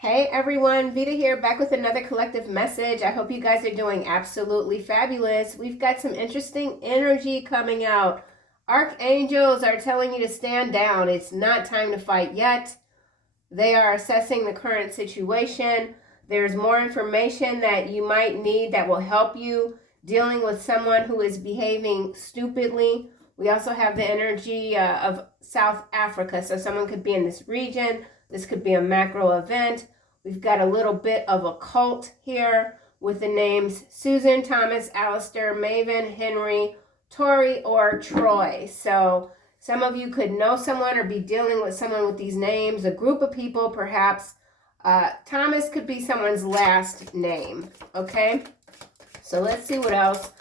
Hey everyone, Veda here, back with another collective message. I hope you guys are doing absolutely fabulous. We've got some interesting energy coming out. Archangels are telling you to stand down. It's not time to fight yet. They are assessing the current situation. There's more information that you might need that will help you dealing with someone who is behaving stupidly. We also have the energy of South Africa, so someone could be in this region. This could be a macro event. We've got a little bit of a cult here with the names Susan, Thomas, Alistair, Maven, Henry, Tori, or Troy. So some of you could know someone or be dealing with someone with these names, a group of people perhaps. Thomas could be someone's last name, okay? So let's see what else.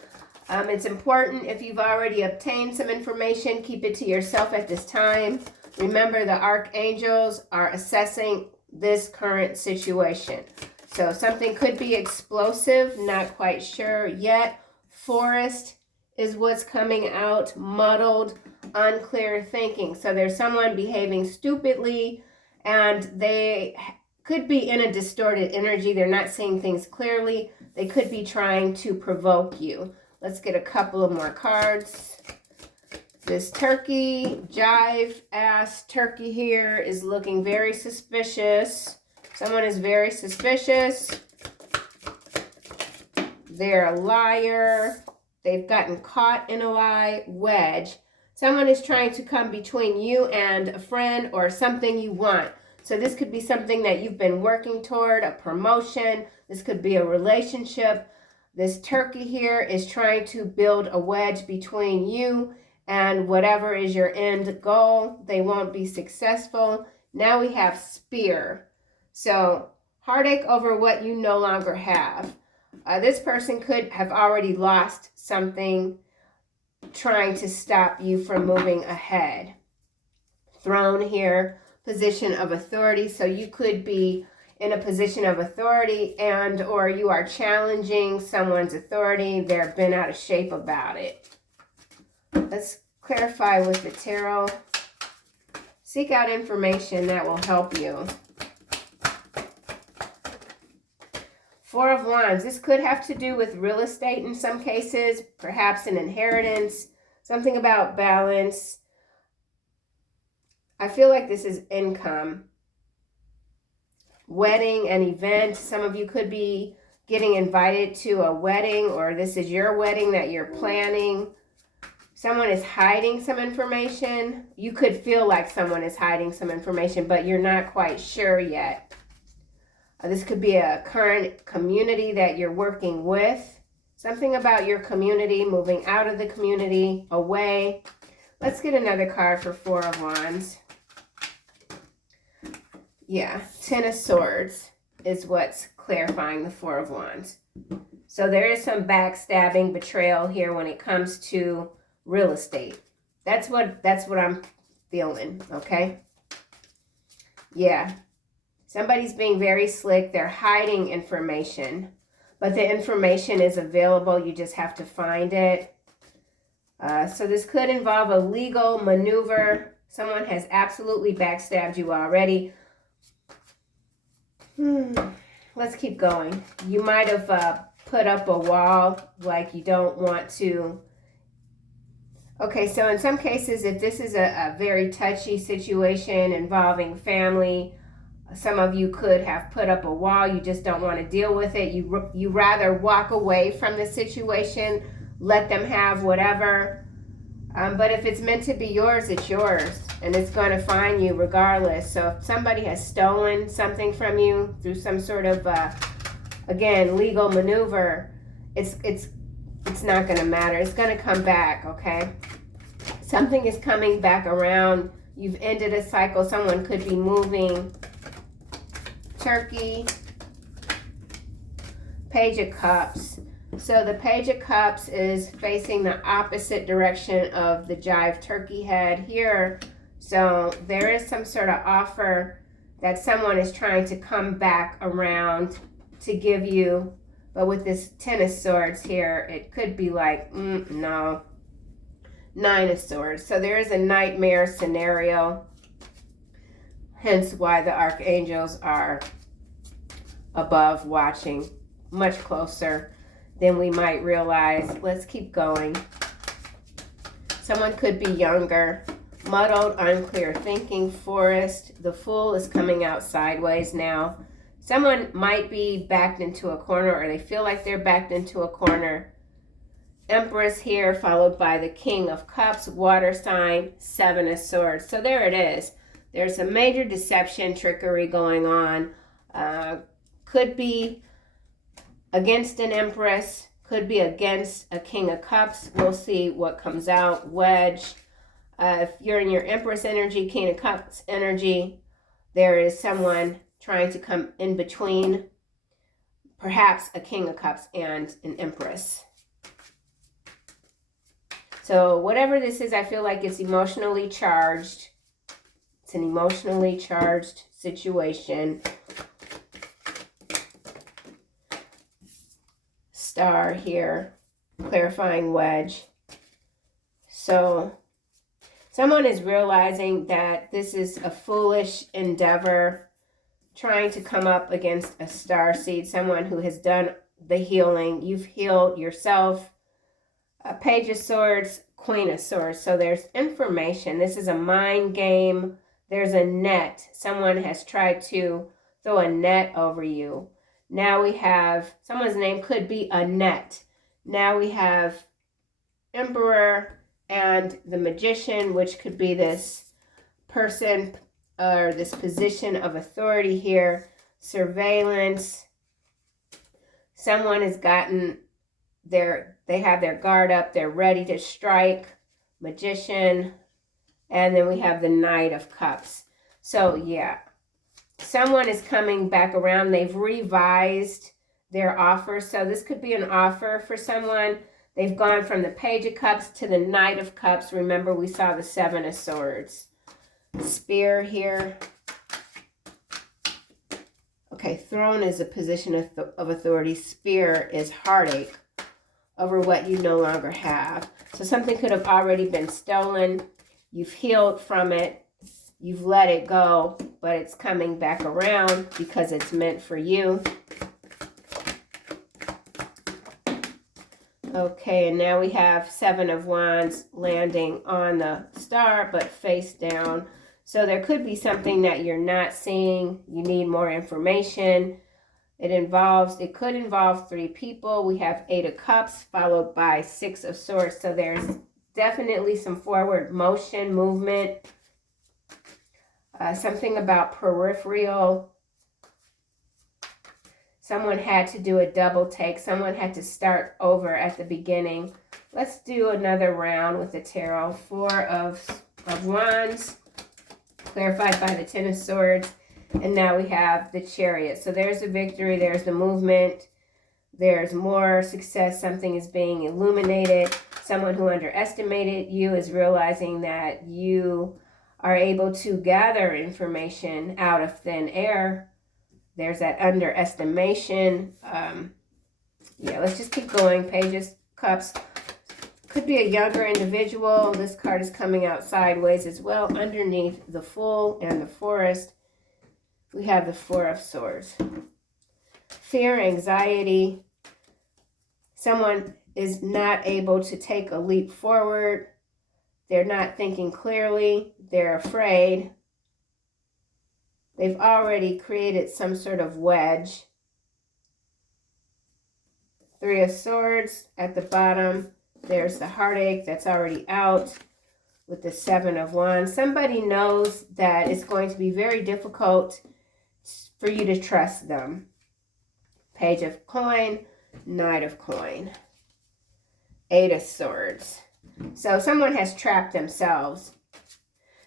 It's important if you've already obtained some information, keep it to yourself at this time. Remember, the archangels are assessing this current situation. So something could be explosive, not quite sure yet. Forest is what's coming out, muddled, unclear thinking. So there's someone behaving stupidly and they could be in a distorted energy. They're not seeing things clearly. They could be trying to provoke you. Let's get a couple of more cards. This turkey, jive ass turkey here is looking very suspicious. Someone is very suspicious. They're a liar. They've gotten caught in a lie. Wedge. Someone is trying to come between you and a friend or something you want. So this could be something that you've been working toward, a promotion. This could be a relationship. This turkey here is trying to build a wedge between you and whatever is your end goal. They won't be successful. Now we have spear. So heartache over what you no longer have. This person could have already lost something trying to stop you from moving ahead. Throne here, position of authority. So you could be in a position of authority and or you are challenging someone's authority. They're bent out of shape about it. Let's clarify with the tarot. Seek out information that will help you. Four of Wands. This could have to do with real estate in some cases, perhaps an inheritance, something about balance. I feel like this is income. Wedding, an event. Some of you could be getting invited to a wedding, or this is your wedding that you're planning. Someone is hiding some information. You could feel like someone is hiding some information, but you're not quite sure yet. This could be a current community that you're working with. Something about your community, moving out of the community, away. Let's get another card for Four of Wands. Yeah, Ten of Swords is what's clarifying the Four of Wands. So there is some backstabbing, betrayal here when it comes to real estate. That's what I'm feeling, okay? Yeah. Somebody's being very slick. They're hiding information, but the information is available. You just have to find it. So this could involve a legal maneuver. Someone has absolutely backstabbed you already. Let's keep going. You might have put up a wall like you don't want to. Okay, so in some cases, if this is a very touchy situation involving family, some of you could have put up a wall. You just don't want to deal with it. You rather walk away from the situation, let them have whatever. But if it's meant to be yours, it's yours. And it's going to find you regardless. So if somebody has stolen something from you through some sort of, again, legal maneuver, it's not going to matter. It's going to come back, okay? Something is coming back around. You've ended a cycle. Someone could be moving. Turkey. Page of Cups. So the Page of Cups is facing the opposite direction of the jive turkey head here. So there is some sort of offer that someone is trying to come back around to give you. But with this Ten of Swords here, it could be like, no. Nine of Swords. So there is a nightmare scenario. Hence why the archangels are above watching, much closer than we might realize. Let's keep going. Someone could be younger. Muddled, unclear thinking, forest. The Fool is coming out sideways now. Someone might be backed into a corner, or they feel like they're backed into a corner. Empress here, followed by the King of Cups, water sign, Seven of Swords. So there it is. There's a major deception, trickery going on. Could be against an Empress, could be against a King of Cups. We'll see what comes out. Wedge. If you're in your Empress energy, King of Cups energy, there is someone trying to come in between, perhaps a King of Cups and an Empress. So whatever this is, I feel like it's emotionally charged. It's an emotionally charged situation. Star here, clarifying wedge. So someone is realizing that this is a foolish endeavor, trying to come up against a star seed, someone who has done the healing. You've healed yourself. Page of Swords, Queen of Swords. So there's information. This is a mind game. There's a net. Someone has tried to throw a net over you. Now we have, someone's name could be Annette. Now we have Emperor and the Magician, which could be this person or this position of authority here. Surveillance. Someone has gotten they have their guard up. They're ready to strike. Magician. And then we have the Knight of Cups. So yeah, someone is coming back around. They've revised their offer. So this could be an offer for someone. They've gone from the Page of Cups to the Knight of Cups. Remember, we saw the Seven of Swords. Spear here. Okay, Throne is a position of authority. Spear is heartache over what you no longer have. So something could have already been stolen. You've healed from it. You've let it go, but it's coming back around because it's meant for you. Okay, and now we have Seven of Wands landing on the star, but face down. So there could be something that you're not seeing. You need more information. It could involve 3 people. We have 8 of Cups followed by 6 of Swords. So there's definitely some forward motion, movement. Something about peripheral. Someone had to do a double take. Someone had to start over at the beginning. Let's do another round with the tarot. 4 of Wands, clarified by the 10 of Swords. And now we have the Chariot. So there's the victory. There's the movement. There's more success. Something is being illuminated. Someone who underestimated you is realizing that you are able to gather information out of thin air. There's that underestimation. Yeah, let's just keep going. Page of Cups. Could be a younger individual. This card is coming out sideways as well. Underneath the Fool and the Forest, we have the 4 of Swords. Fear, anxiety. Someone is not able to take a leap forward. They're not thinking clearly. They're afraid. They've already created some sort of wedge. 3 of Swords at the bottom. There's the heartache that's already out with the 7 of Wands. Somebody knows that it's going to be very difficult for you to trust them. Page of Coin, Knight of Coin. 8 of Swords. So someone has trapped themselves.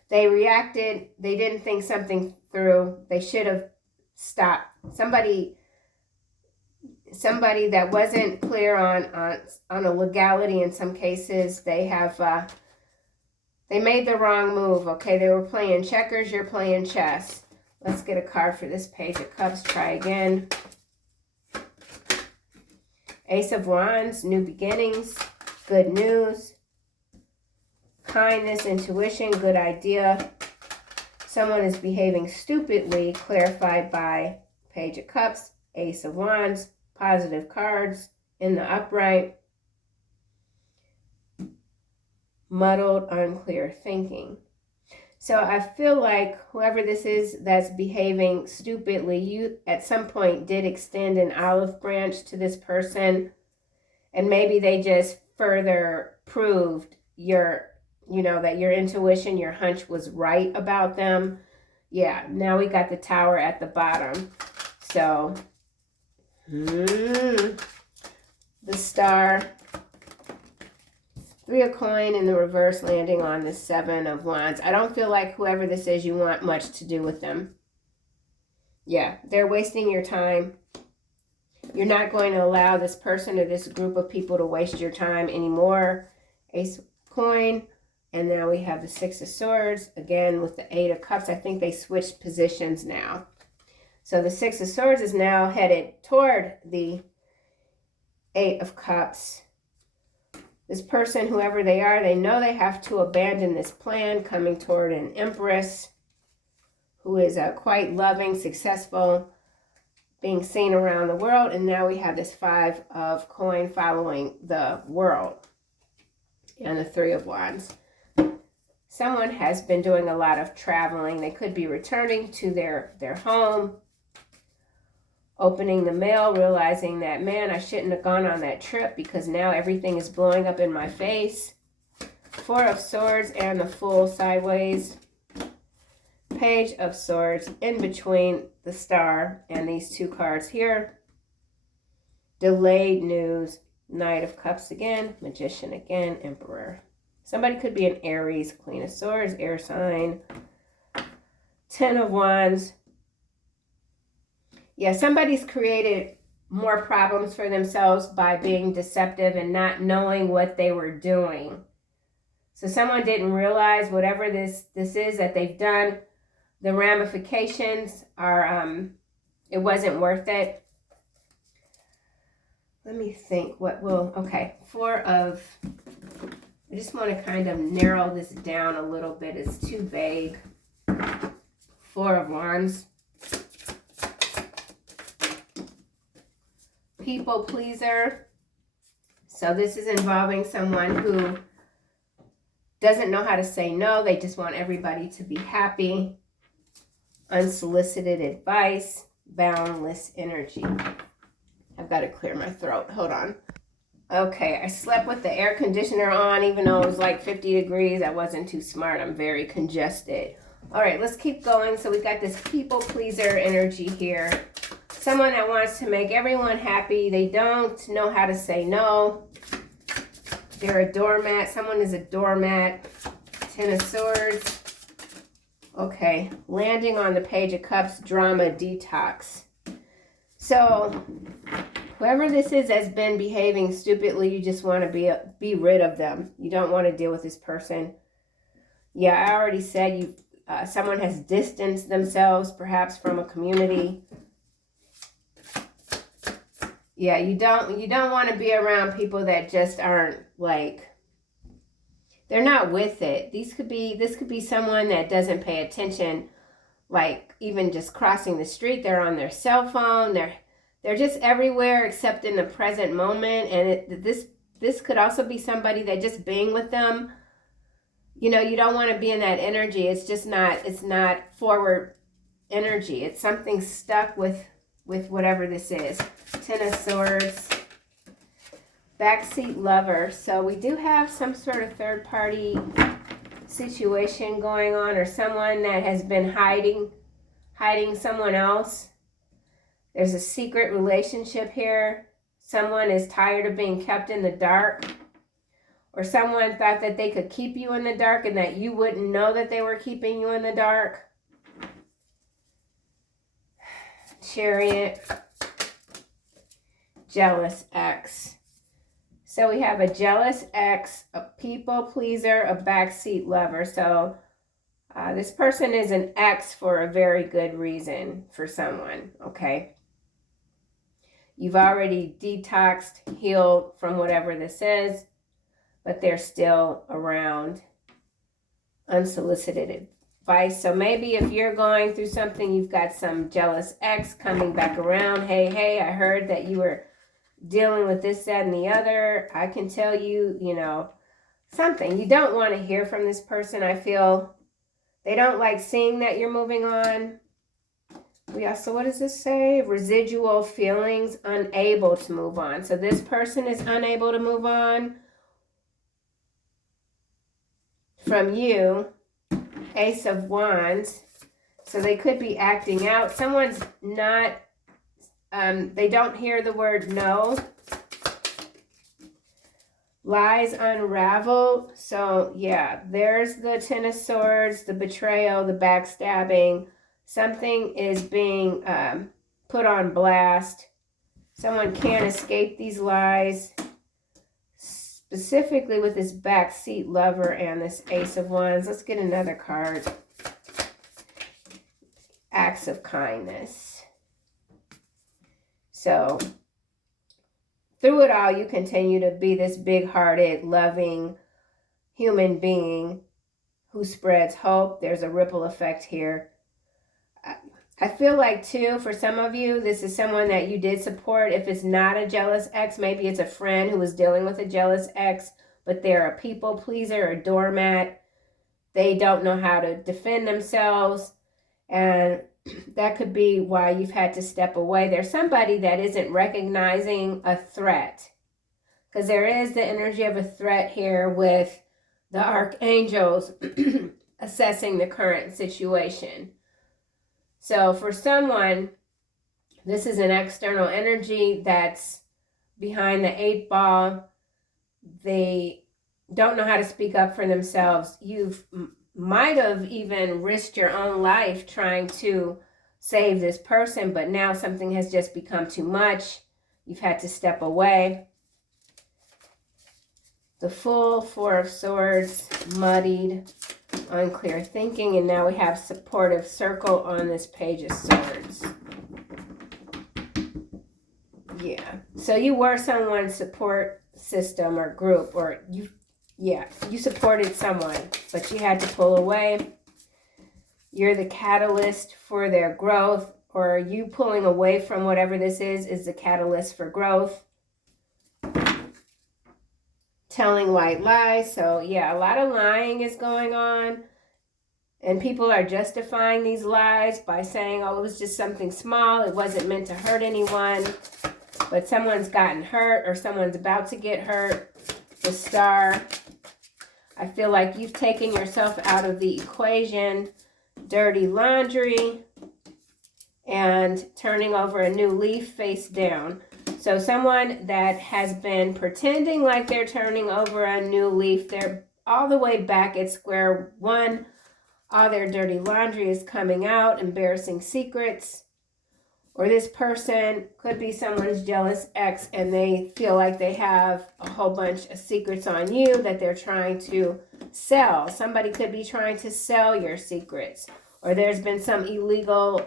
They reacted. They didn't think something through. They should have stopped. Somebody that wasn't clear on a legality in some cases. They made the wrong move. Okay, they were playing checkers. You're playing chess. Let's get a card for this Page of Cups. Try again. Ace of Wands, new beginnings, good news, kindness, intuition, good idea. Someone is behaving stupidly, clarified by Page of Cups. Ace of Wands, positive cards in the upright, muddled, unclear thinking. So I feel like whoever this is that's behaving stupidly, you at some point did extend an olive branch to this person, and maybe they just further proved that your intuition, your hunch was right about them. Yeah, now we got the Tower at the bottom. So, the Star, 3 of coin in the reverse, landing on the 7 of wands. I don't feel like whoever this is, you want much to do with them. Yeah, they're wasting your time. You're not going to allow this person or this group of people to waste your time anymore. Ace of coin. And now we have the 6 of swords. Again, with the 8 of cups, I think they switched positions now. So the 6 of swords is now headed toward the 8 of cups. This person, whoever they are, they know they have to abandon this plan, coming toward an Empress who is quite loving, successful, being seen around the world. And now we have this 5 of coin following the world and the 3 of wands. Someone has been doing a lot of traveling. They could be returning to their home, opening the mail, realizing that, man, I shouldn't have gone on that trip because now everything is blowing up in my face. 4 of swords and the Fool sideways. Page of swords in between the Star and these 2 cards here. Delayed news. Knight of Cups again. Magician again. Emperor. Somebody could be an Aries. Queen of Swords. Air sign. 10 of Wands. Yeah, somebody's created more problems for themselves by being deceptive and not knowing what they were doing. So someone didn't realize whatever this is that they've done, the ramifications are, it wasn't worth it. Let me think okay, 4 of, I just want to kind of narrow this down a little bit. It's too vague. 4 of Wands. People pleaser. So this is involving someone who doesn't know how to say no. They just want everybody to be happy. Unsolicited advice. Boundless energy. I've got to clear my throat. Hold on. Okay, I slept with the air conditioner on even though it was like 50 degrees. I wasn't too smart. I'm very congested. All right, let's keep going. So we got this people pleaser energy here. Someone that wants to make everyone happy. They don't know how to say no. They're a doormat. Someone is a doormat. 10 of swords. Okay, landing on the Page of Cups, drama detox. So whoever this is has been behaving stupidly, you just want to be rid of them. You don't want to deal with this person. Yeah, I already said someone has distanced themselves perhaps from a community. Yeah, you don't want to be around people that just aren't like, they're not with it. This could be someone that doesn't pay attention, like even just crossing the street, they're on their cell phone, they're just everywhere except in the present moment. And this could also be somebody that just being with them, you don't want to be in that energy. It's not forward energy. It's something stuck with whatever this is. 10 of swords. Backseat lover. So we do have some sort of third party situation going on, or someone that has been hiding someone else. There's a secret relationship here. Someone is tired of being kept in the dark, or someone thought that they could keep you in the dark and that you wouldn't know that they were keeping you in the dark. Chariot. Jealous ex. So we have a jealous ex, a people pleaser, a backseat lover. So this person is an ex for a very good reason for someone, okay? You've already detoxed, healed from whatever this is, but they're still around. Unsolicited advice. So maybe if you're going through something, you've got some jealous ex coming back around. Hey, I heard that you were dealing with this, that, and the other. I can tell you, you know, something. You don't want to hear from this person. I feel they don't like seeing that you're moving on. We also, what does this say? Residual feelings, unable to move on. So this person is unable to move on from you. Ace of Wands. So they could be acting out. Someone's not, they don't hear the word no. Lies unraveled. So yeah, there's the Ten of Swords, the betrayal, the backstabbing. Something is being put on blast. Someone can't escape these lies. Specifically with this backseat lover and this Ace of Wands. Let's get another card. Acts of kindness. So, through it all, you continue to be this big-hearted, loving human being who spreads hope. There's a ripple effect here. I feel like, too, for some of you, this is someone that you did support. If it's not a jealous ex, maybe it's a friend who was dealing with a jealous ex, but they're a people pleaser, a doormat. They don't know how to defend themselves, and that could be why you've had to step away. There's somebody that isn't recognizing a threat, because there is the energy of a threat here with the archangels assessing the current situation. So for someone, this is an external energy that's behind the 8 ball. They don't know how to speak up for themselves. You've might have even risked your own life trying to save this person, but now something has just become too much. You've had to step away. The Fool, 4 of Swords, muddied, unclear thinking, and now we have supportive circle on this Page of Swords. Yeah, so you were someone's support system or group, or you supported someone, but you had to pull away. You're the catalyst for their growth, or you pulling away from whatever this is the catalyst for growth. Telling white lies. So yeah, a lot of lying is going on, and people are justifying these lies by saying, oh, it was just something small, it wasn't meant to hurt anyone, but someone's gotten hurt or someone's about to get hurt. The Star. I feel like you've taken yourself out of the equation. Dirty laundry and turning over a new leaf face down. So someone that has been pretending like they're turning over a new leaf, they're all the way back at square one. All their dirty laundry is coming out, embarrassing secrets. Or this person could be someone's jealous ex, and they feel like they have a whole bunch of secrets on you that they're trying to sell. Somebody could be trying to sell your secrets. Or there's been some illegal,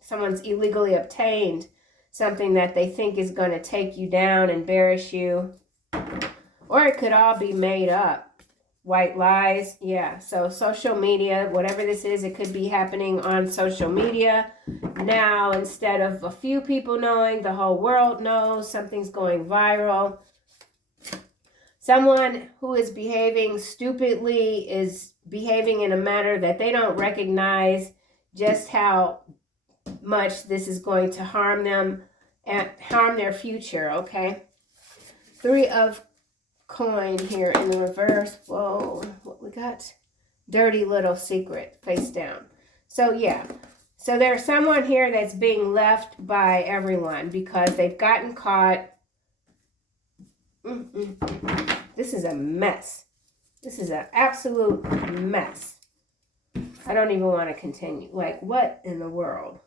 someone's illegally obtained something that they think is going to take you down, embarrass you. Or it could all be made up. White lies, yeah. So social media, whatever this is, it could be happening on social media. Now, instead of a few people knowing, the whole world knows something's going viral. Someone who is behaving stupidly is behaving in a manner that they don't recognize just how much this is going to harm them and harm their future, okay? 3 of coin here in the reverse. Whoa, what we got? Dirty little secret, face down. So yeah, so there's someone here that's being left by everyone because they've gotten caught. This is a mess. This is an absolute mess. I don't even want to continue. Like, what in the world?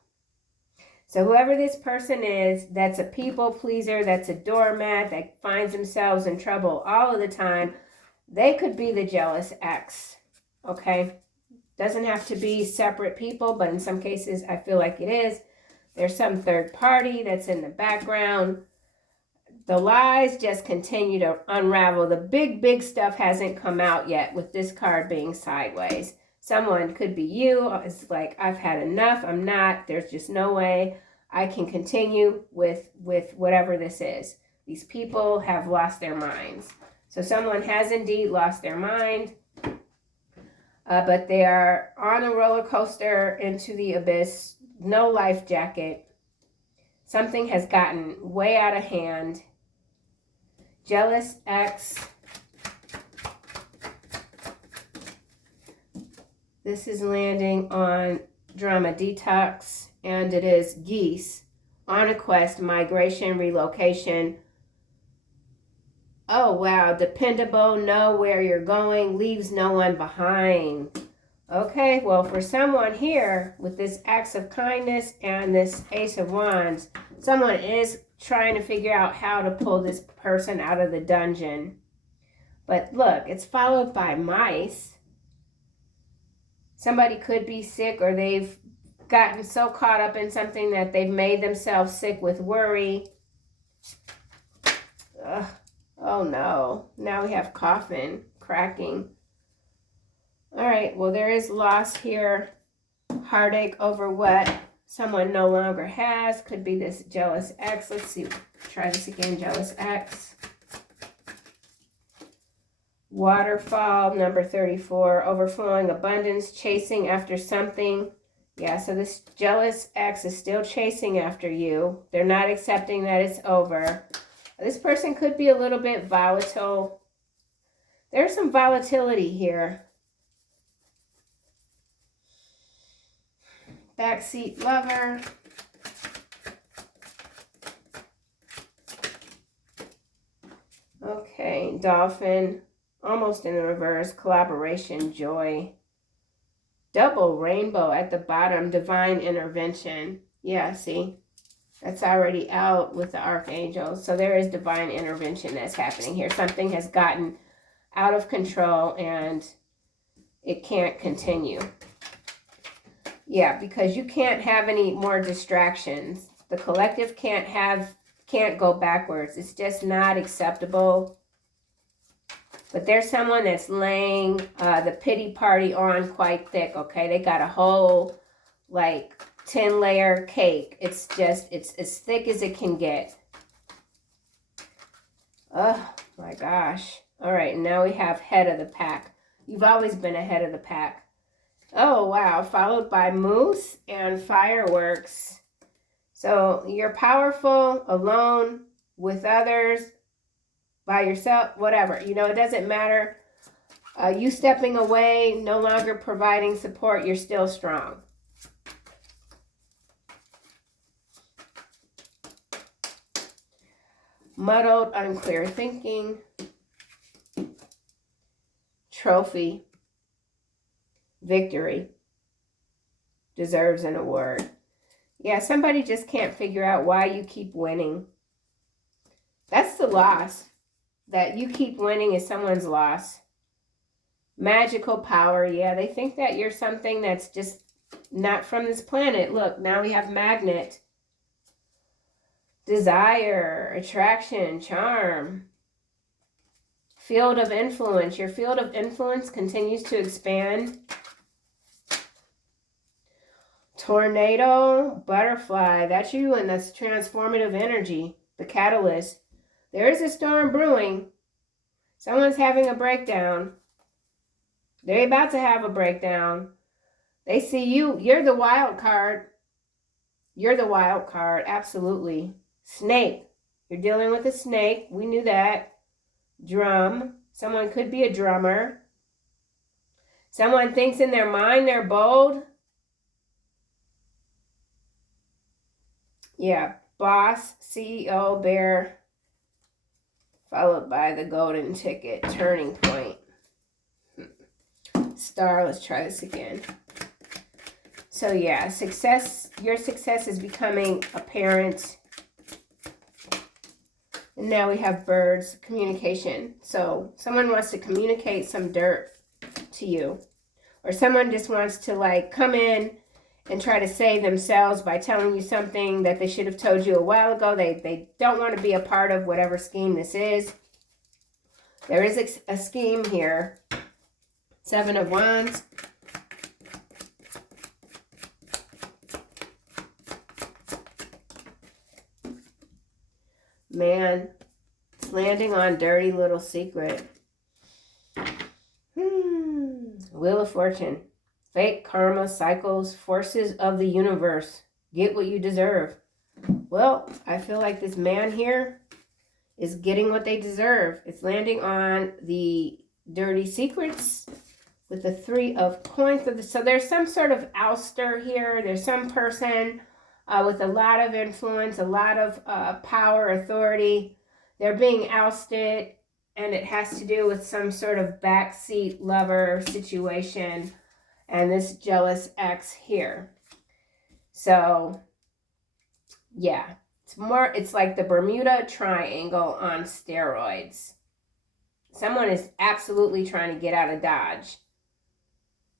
So whoever this person is, that's a people pleaser, that's a doormat, that finds themselves in trouble all of the time, they could be the jealous ex, okay? Doesn't have to be separate people, but in some cases I feel like it is. There's some third party that's in the background. The lies just continue to unravel. The big stuff hasn't come out yet with this card being sideways. Someone could be you. It's like, I've had enough. There's just no way I can continue with whatever this is. These people have lost their minds. So someone has indeed lost their mind, but they are on a roller coaster into the abyss. No life jacket. Something has gotten way out of hand. Jealous ex. This is landing on drama detox, and it is geese on a quest, migration, relocation. Oh, wow. Dependable, know where you're going, leaves no one behind. Okay, well, for someone here with this acts of kindness and this Ace of Wands, someone is trying to figure out how to pull this person out of the dungeon. But look, it's followed by mice. Somebody could be sick, or they've gotten so caught up in something that they've made themselves sick with worry. Ugh. Oh no, now we have coffin, cracking. All right, well, there is loss here. Heartache over what someone no longer has. Could be this jealous ex. Let's see, try this again, jealous ex. Waterfall, number 34, overflowing abundance, chasing after something. Yeah, so this jealous ex is still chasing after you. They're not accepting that it's over. This person could be a little bit volatile. There's some volatility here. Backseat lover. Okay, dolphin. Almost in the reverse. Collaboration, joy. Double rainbow at the bottom. Divine intervention. Yeah, see? That's already out with the archangel. So there is divine intervention that's happening here. Something has gotten out of control and it can't continue. Yeah, because you can't have any more distractions. The collective can't go backwards. It's just not acceptable. But there's someone that's laying the pity party on quite thick, okay? They got a whole, like, 10-layer cake. It's as thick as it can get. Oh, my gosh. All right, now we have head of the pack. You've always been ahead of the pack. Oh, wow. Followed by moose and fireworks. So you're powerful, alone, with others, by yourself, whatever. You know, it doesn't matter. You stepping away, no longer providing support, you're still strong. Muddled, unclear thinking. Trophy. Victory. Deserves an award. Yeah, somebody just can't figure out why you keep winning. That's the loss. That you keep winning is someone's loss. Magical power. Yeah, they think that you're something that's just not from this planet. Look, now we have magnet. Desire, attraction, charm. Field of influence. Your field of influence continues to expand. Tornado, butterfly. That's you, and that's transformative energy. The catalyst. There is a storm brewing. Someone's having a breakdown. They're about to have a breakdown. They see you. You're the wild card. You're the wild card. Absolutely. Snake. You're dealing with a snake. We knew that. Drum. Someone could be a drummer. Someone thinks in their mind they're bold. Yeah. Boss, CEO, bear. Followed by the golden ticket, turning point. Star, let's try this again. So yeah, success, your success is becoming apparent. And now we have birds, communication. So someone wants to communicate some dirt to you. Or someone just wants to like come in and try to save themselves by telling you something that they should have told you a while ago. They don't want to be a part of whatever scheme this is. There is a scheme here. 7 of Wands. Man, it's landing on dirty little secret. Wheel of Fortune. Fate, karma, cycles, forces of the universe. Get what you deserve. Well, I feel like this man here is getting what they deserve. It's landing on the dirty secrets with the 3 of coins. So there's some sort of ouster here. There's some person with a lot of influence, a lot of power, authority. They're being ousted, and it has to do with some sort of backseat lover situation and this jealous ex here. So, yeah, it's like the Bermuda Triangle on steroids. Someone is absolutely trying to get out of Dodge.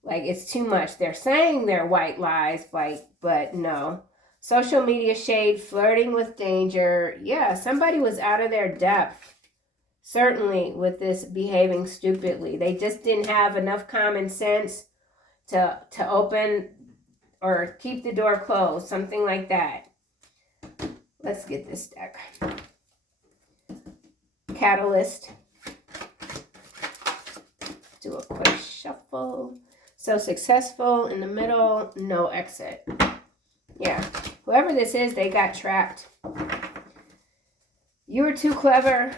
Like, it's too much. They're saying they're white lies, but no. Social media shade, flirting with danger. Yeah, somebody was out of their depth. Certainly with this behaving stupidly. They just didn't have enough common sense to open or keep the door closed. Something like that. Let's get this deck. Catalyst. Do a quick shuffle. So successful in the middle, no exit. Yeah, whoever this is, they got trapped. You were too clever.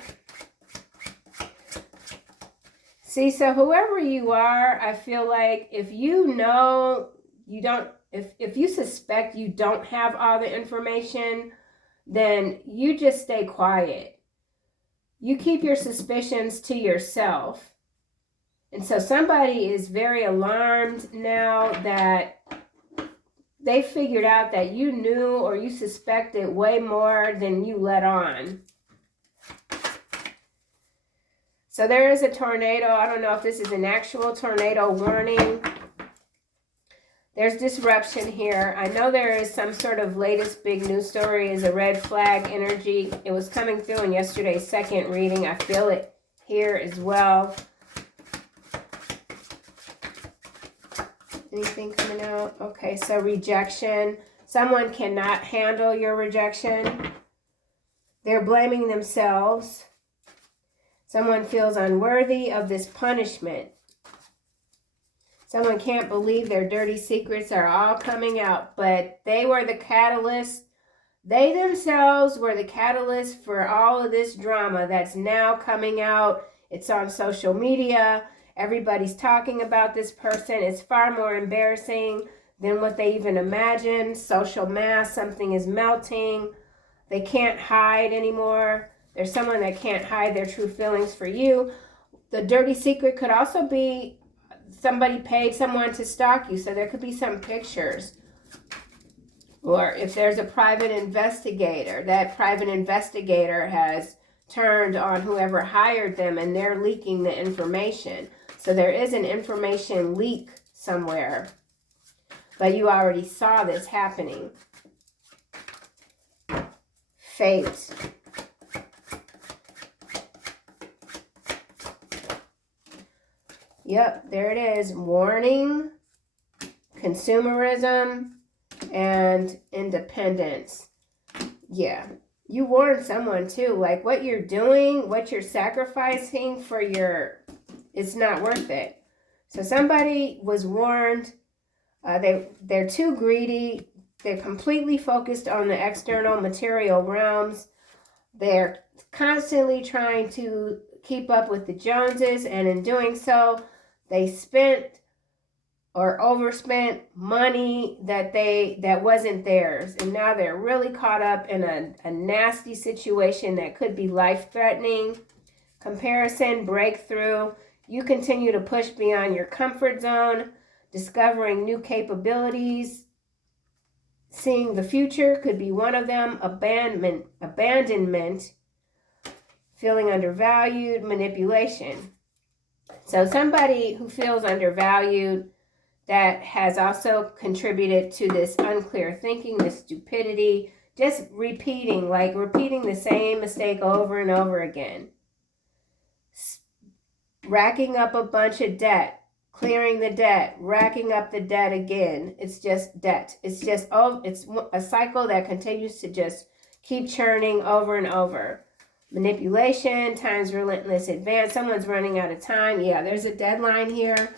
See, so whoever you are, I feel like if you know you don't, if you suspect you don't have all the information, then you just stay quiet. You keep your suspicions to yourself. And so somebody is very alarmed now that they figured out that you knew or you suspected way more than you let on. So there is a tornado. I don't know if this is an actual tornado warning. There's disruption here. I know there is some sort of latest big news story is a red flag energy. It was coming through in yesterday's second reading. I feel it here as well. Anything coming out? Okay, so rejection. Someone cannot handle your rejection. They're blaming themselves. Someone feels unworthy of this punishment. Someone can't believe their dirty secrets are all coming out, but they were the catalyst. They themselves were the catalyst for all of this drama that's now coming out. It's on social media. Everybody's talking about this person. It's far more embarrassing than what they even imagined. Social mass, something is melting. They can't hide anymore. There's someone that can't hide their true feelings for you. The dirty secret could also be somebody paid someone to stalk you. So there could be some pictures. Or if there's a private investigator, that private investigator has turned on whoever hired them and they're leaking the information. So there is an information leak somewhere. But you already saw this happening. Fate. Yep, there it is. Warning, consumerism, and independence. Yeah. You warned someone too. Like what you're doing, what you're sacrificing for it's not worth it. So somebody was warned. They're too greedy. They're completely focused on the external material realms. They're constantly trying to keep up with the Joneses, and in doing so, they spent or overspent money that wasn't theirs, and now they're really caught up in a nasty situation that could be life-threatening. Comparison, breakthrough. You continue to push beyond your comfort zone, discovering new capabilities. Seeing the future could be one of them. Abandonment, feeling undervalued, manipulation. So somebody who feels undervalued, that has also contributed to this unclear thinking, this stupidity, just repeating the same mistake over and over again. Racking up a bunch of debt, clearing the debt, racking up the debt again. It's just debt. It's a cycle that continues to just Keep churning over and over. Manipulation times relentless advance. Someone's running out of time. Yeah, there's a deadline here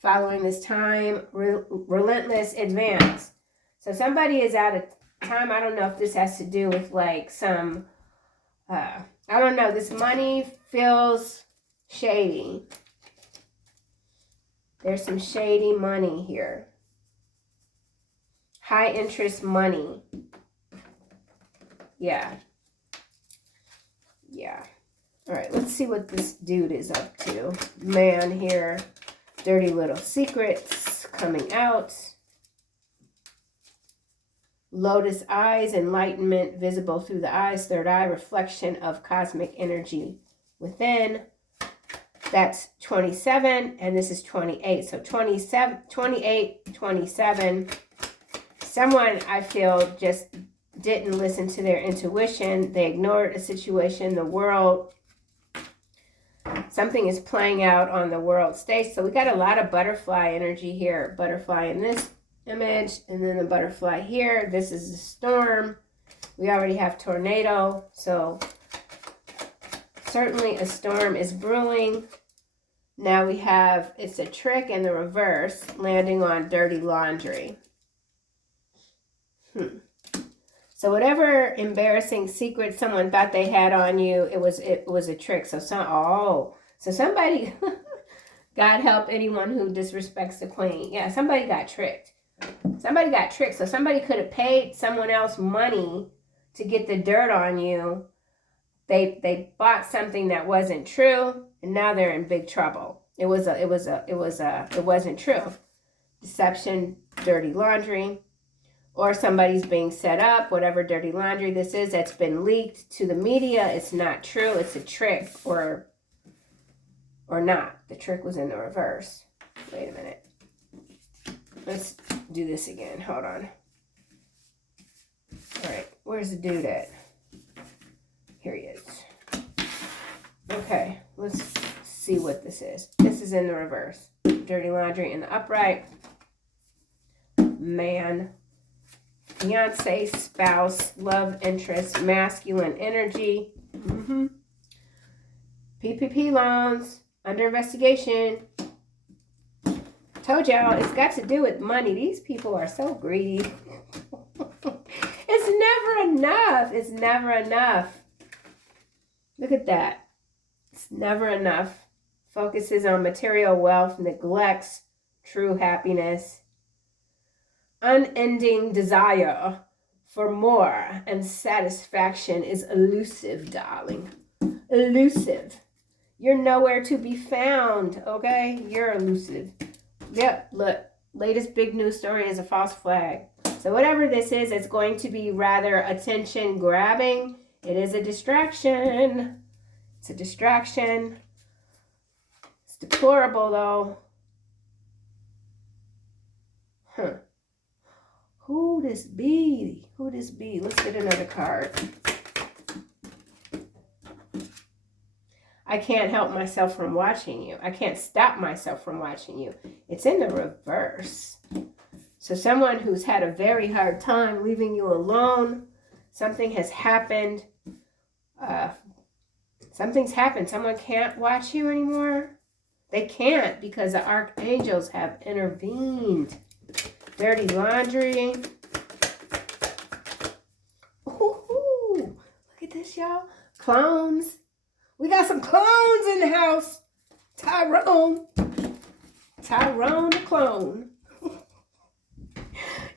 following this time. Relentless advance. So somebody is out of time. I don't know if this has to do with like some, I don't know. This money feels shady. There's some shady money here. High interest money. Yeah. Yeah. All right, let's see what this dude is up to. Man here. Dirty little secrets coming out. Lotus eyes, enlightenment visible through the eyes. Third eye, reflection of cosmic energy within. That's 27, and this is 28. So 27, 28, 27. Someone, I feel, just didn't listen to their intuition. They ignored a situation, the world. Something is playing out on the world stage. So we got a lot of butterfly energy here. Butterfly in this image, and then the butterfly here. This is the storm. We already have tornado. So certainly a storm is brewing. Now we have, it's a trick in the reverse, landing on dirty laundry. So whatever embarrassing secret someone thought they had on you, it was a trick. So somebody, God help anyone who disrespects the queen. Yeah, somebody got tricked. Somebody got tricked. So somebody could have paid someone else money to get the dirt on you. They bought something that wasn't true, and now they're in big trouble. It wasn't true. Deception, dirty laundry. Or somebody's being set up, whatever dirty laundry this is that's been leaked to the media. It's not true. It's a trick or not. The trick was in the reverse. Wait a minute. Let's do this again. Hold on. All right. Where's the dude at? Here he is. Okay. Let's see what this is. This is in the reverse. Dirty laundry in the upright. Man. Fiance, spouse, love interest, masculine energy. PPP loans, under investigation. Told y'all, it's got to do with money. These people are so greedy. It's never enough. It's never enough. Look at that. It's never enough. Focuses on material wealth, neglects true happiness. Unending desire for more and satisfaction is elusive, darling. Elusive. You're nowhere to be found, okay? You're elusive. Yep, look. Latest big news story is a false flag. So whatever this is, it's going to be rather attention grabbing. It is a distraction. It's a distraction. It's deplorable, though. Who this be? Who this be? Let's get another card. I can't help myself from watching you. I can't stop myself from watching you. It's in the reverse. So someone who's had a very hard time leaving you alone. Something has happened. Something's happened. Someone can't watch you anymore. They can't because the archangels have intervened. Dirty laundry. Ooh, look at this, y'all. Clones. We got some clones in the house. Tyrone the clone.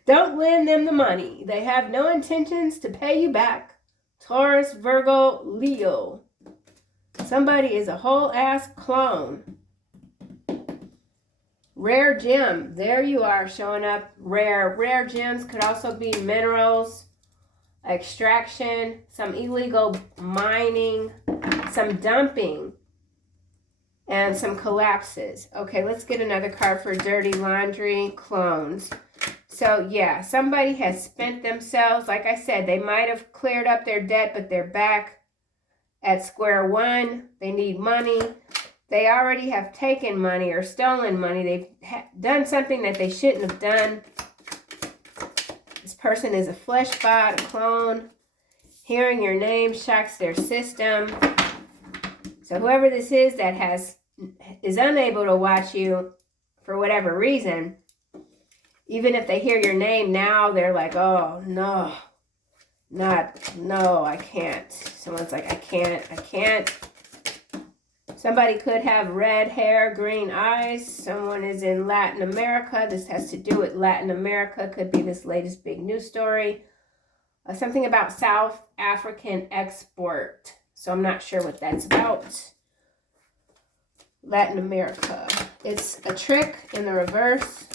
Don't lend them the money. They have no intentions to pay you back. Taurus, Virgo, Leo. Somebody is a whole ass clone. Rare gem. There you are showing up. Rare gems could also be minerals, extraction, some illegal mining, some dumping, and some collapses. Okay, let's get another card for dirty laundry, clones. So yeah, somebody has spent themselves. Like I said, they might have cleared up their debt, but they're back at square one. They need money. They already have taken money or stolen money. They've done something that they shouldn't have done. This person is a flesh bot, a clone. Hearing your name shocks their system. So whoever this is that is unable to watch you for whatever reason, even if they hear your name now, they're like, oh, no, I can't. Someone's like, I can't. Somebody could have red hair, green eyes. Someone is in Latin America. This has to do with Latin America. Could be this latest big news story. Something about South African export. So I'm not sure what that's about. Latin America. It's a trick in the reverse.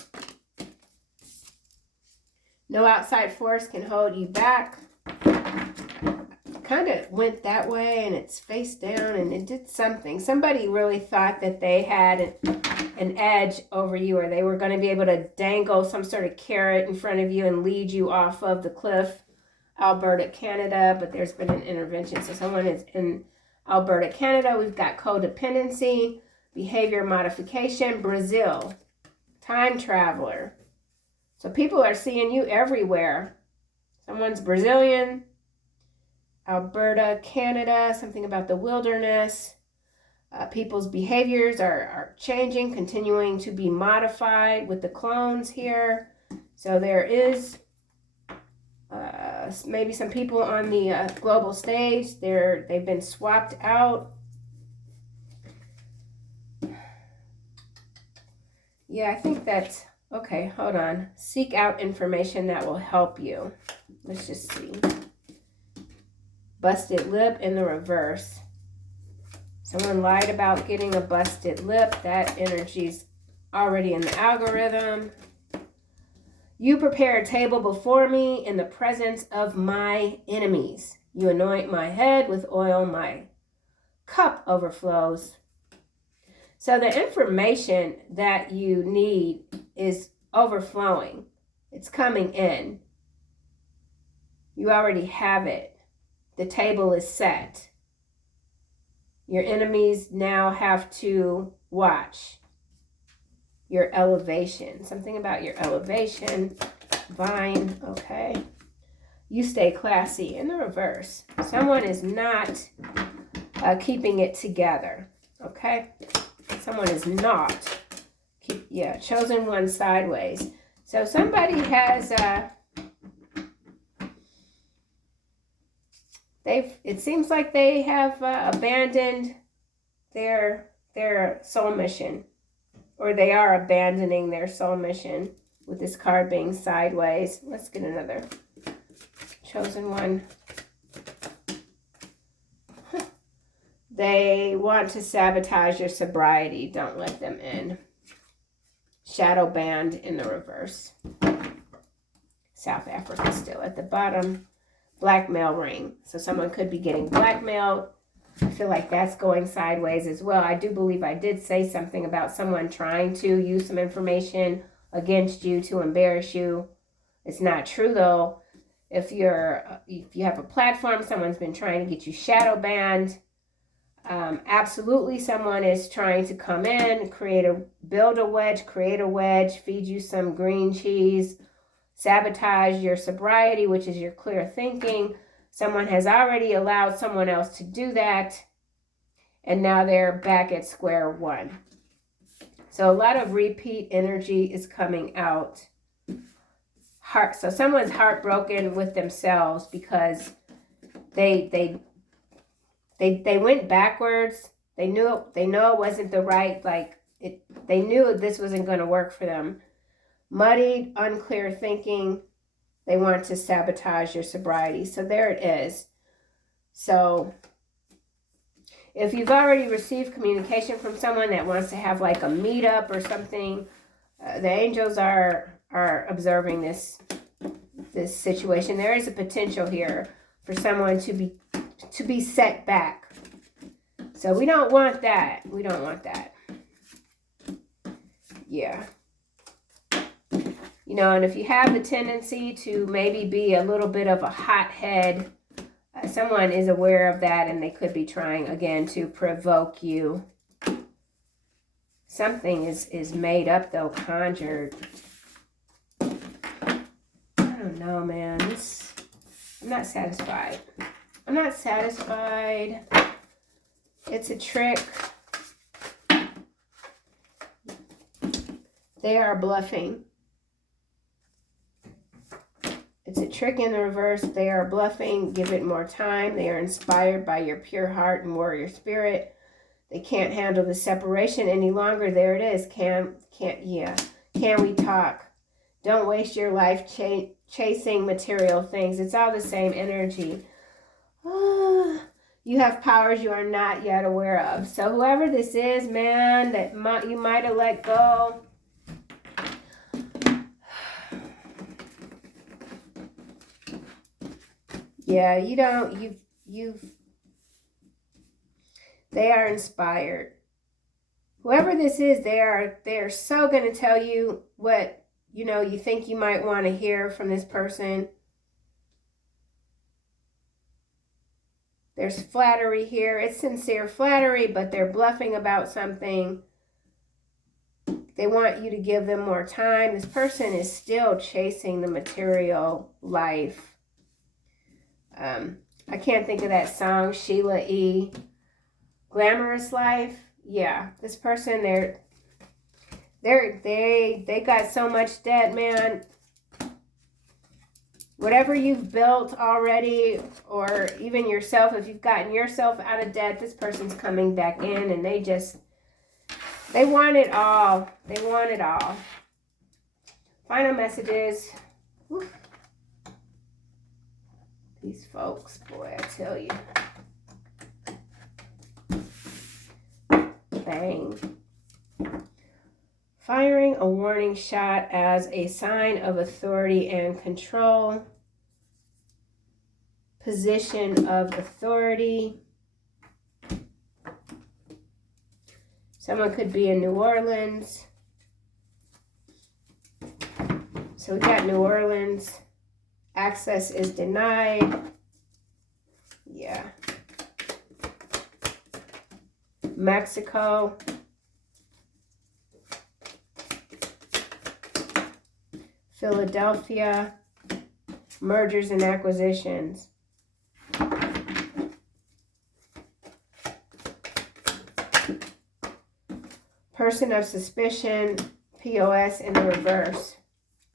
No outside force can hold you back. Kind of went that way and it's face down and it did something. Somebody really thought that they had an edge over you, or they were going to be able to dangle some sort of carrot in front of you and lead you off of the cliff. Alberta, Canada, but there's been an intervention. So someone is in Alberta, Canada. We've got codependency, behavior modification, Brazil, time traveler. So people are seeing you everywhere. Someone's Brazilian, Alberta, Canada, something about the wilderness. People's behaviors are changing, continuing to be modified with the clones here. So there is maybe some people on the global stage. They've been swapped out. Yeah, I think that's okay. Hold on. Seek out information that will help you. Let's just see. Busted lip in the reverse. Someone lied about getting a busted lip. That energy's already in the algorithm. You prepare a table before me in the presence of my enemies. You anoint my head with oil. My cup overflows. So the information that you need is overflowing. It's coming in. You already have it. The table is set. Your enemies now have to watch your elevation. Something about your elevation. Vine, okay. You stay classy in the reverse. Someone is not keeping it together, okay? Someone is not. Chosen one sideways. So somebody has, it seems like they have abandoned their soul mission. Or they are abandoning their soul mission with this card being sideways. Let's get another chosen one. They want to sabotage your sobriety. Don't let them in. Shadow band in the reverse. South Africa still at the bottom. Blackmail ring. So someone could be getting blackmailed. I feel like that's going sideways as well. I do believe I did say something about someone trying to use some information against you to embarrass you. It's not true though. If you have a platform, someone's been trying to get you shadow banned. Absolutely, someone is trying to come in, build a wedge, create a wedge, feed you some green cheese, sabotage your sobriety, which is your clear thinking. Someone has already allowed someone else to do that, and now they're back at square one. So a lot of repeat energy is coming out. So someone's heartbroken with themselves because they went backwards. They know it wasn't the right, they knew this wasn't going to work for them. Muddied, unclear thinking. They want to sabotage your sobriety. So there it is. So if you've already received communication from someone that wants to have like a meetup or something, the angels are observing this situation. There is a potential here for someone to be set back. So we don't want that. We don't want that. Yeah. You know, and if you have the tendency to maybe be a little bit of a hothead, someone is aware of that and they could be trying again to provoke you. Something is made up though, conjured. I don't know, man. I'm not satisfied. I'm not satisfied. It's a trick. They are bluffing. It's a trick in the reverse. They are bluffing. Give it more time. They are inspired by your pure heart and warrior spirit. They can't handle the separation any longer. There it is. Can we talk? Don't waste your life chasing material things. It's all the same energy. You have powers you are not yet aware of. So whoever this is, man, that you might have let go. Yeah, they are inspired. Whoever this is, they're so going to tell you what, you think you might want to hear from this person. There's flattery here. It's sincere flattery, but they're bluffing about something. They want you to give them more time. This person is still chasing the material life. I can't think of that song, Sheila E. Glamorous Life. Yeah, this person, they got so much debt, man. Whatever you've built already, or even yourself, if you've gotten yourself out of debt, this person's coming back in, and they want it all. They want it all. Final messages. Whew. These folks, boy, I tell you. Bang. Firing a warning shot as a sign of authority and control. Position of authority. Someone could be in New Orleans. So we got New Orleans. Access is denied. Yeah. Mexico. Philadelphia. Mergers and acquisitions. Person of suspicion. POS in the reverse.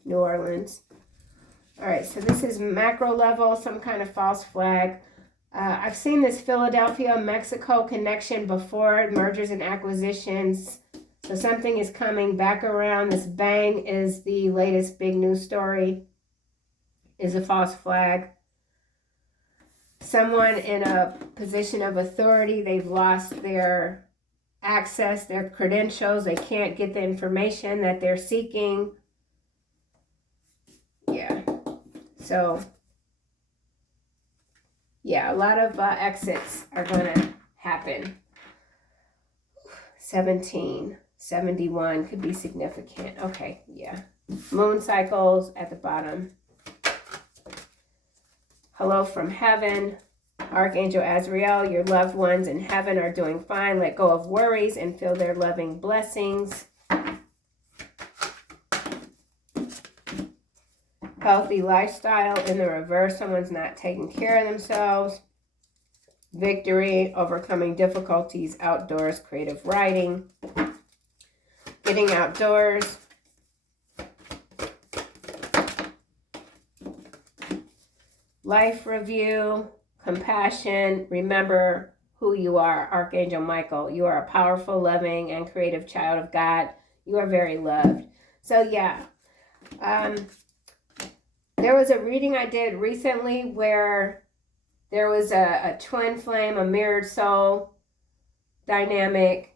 New Orleans. All right, so this is macro level, some kind of false flag. I've seen this Philadelphia, Mexico connection before, mergers and acquisitions. So something is coming back around. This bang is the latest big news story, is a false flag. Someone in a position of authority, they've lost their access, their credentials. They can't get the information that they're seeking. Yeah. So, yeah, a lot of exits are going to happen. 1771 could be significant. Okay, yeah. Moon cycles at the bottom. Hello from heaven. Archangel Azrael, your loved ones in heaven are doing fine. Let go of worries and feel their loving blessings. Healthy lifestyle in the reverse. Someone's not taking care of themselves. Victory, overcoming difficulties, outdoors, creative writing. Getting outdoors. Life review, compassion. Remember who you are, Archangel Michael. You are a powerful, loving, and creative child of God. You are very loved. So yeah, there was a reading I did recently where there was a twin flame, a mirrored soul dynamic.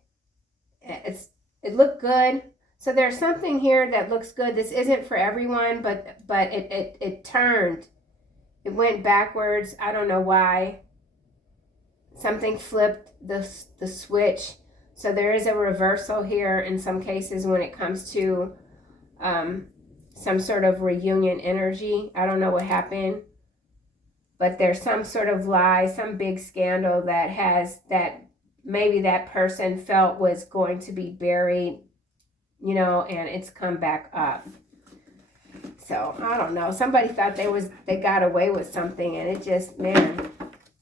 It looked good. So there's something here that looks good. This isn't for everyone, but it turned. It went backwards. I don't know why. Something flipped the switch. So there is a reversal here in some cases when it comes to some sort of reunion energy. I don't know what happened. But there's some sort of lie, some big scandal that maybe that person felt was going to be buried, and it's come back up. So I don't know. Somebody thought they got away with something, and it just, man,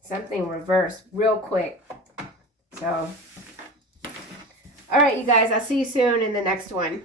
something reversed real quick. So, all right, you guys, I'll see you soon in the next one.